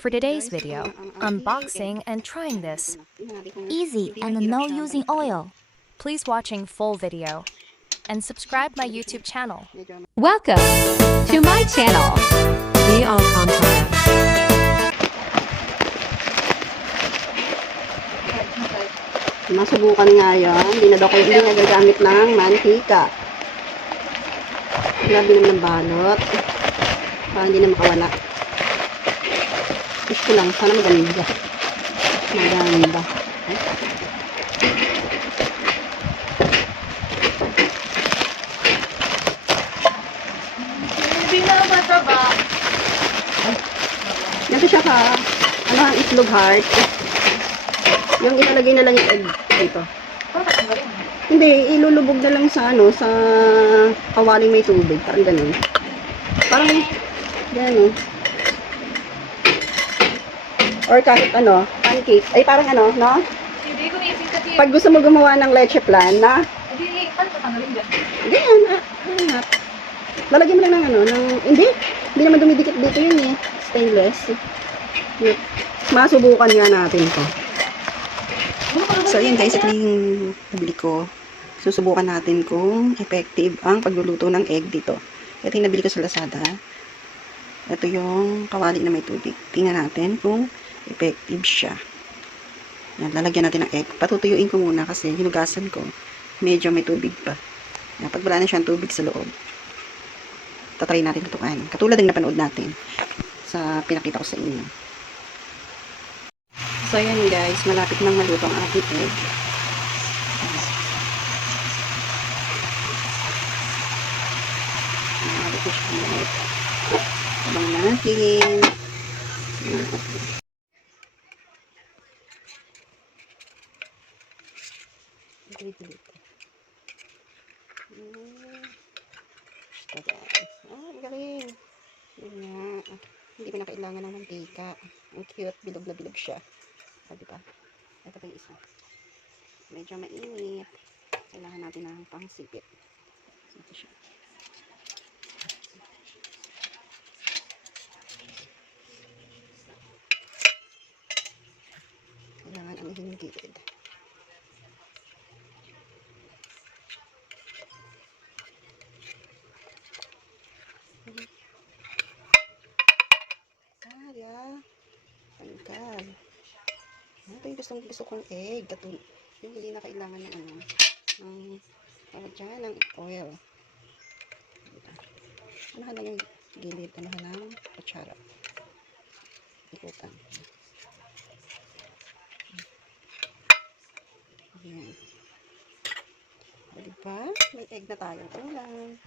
For today's video, unboxing and trying this. Easy and no using oil. Please watching full video and subscribe my YouTube channel. Welcome to my channel. Be all content. Masubukan nga yan. Hindi nagagamit ng mantika. Grabe naman ng balot. Para hindi na makawala. Push ko lang. Sana maganda. Maganda. Hindi na mataba. Ganito siya ka. Ano ang itlog heart? Yung ilalagay na lang yung egg dito. Hindi, ilulubog na lang sa sa kawaling may tubig. Parang ganun. Parang ganun. Or kahit pancake. Ay parang no? Hindi ko naisip kasi. Pag gusto mo gumawa ng leche plan na, Hindi, paano tatanggalin dyan? ganyan, hanap. Lalagyan mo lang ng hindi naman dumidikit dito yun stainless. Yun. Masubukan nga natin to. So, yun guys, ito yung nabili ko. Susubukan natin kung effective ang pagluluto ng egg dito. Ito yung nabili ko sa Lazada. Ito yung kawali na may tubig. Tingnan natin kung effective siya. Yan, lalagyan natin ng egg. Patutuyuin ko muna kasi hinugasan ko. Medyo may tubig pa. Yan, pag wala na siyang tubig sa loob, tatry natin lutuan. Katulad ng napanood natin sa pinakita ko sa inyo. So, yan guys, malapit nang maluto ang ating egg. Malapit na siya maluto. Abang natin. Dito. Ito guys. Galing. Yun nga. Hindi ko na kailangan ng mantika. Ang cute. Bilog na bilog siya. Diba? Ito pa yung isa. Medyo mainit. Kailangan natin ng pangsipit. Ito siya. Kailangan anihin yung gilid. Kaya. Tanggal. Ito yung gusto kong egg. Yung hindi na kailangan ng ng oil. Ano lang yung gilid. Ano lang kutsara. Ikutan. Ayan. O, diba? May egg na tayo. Ito lang.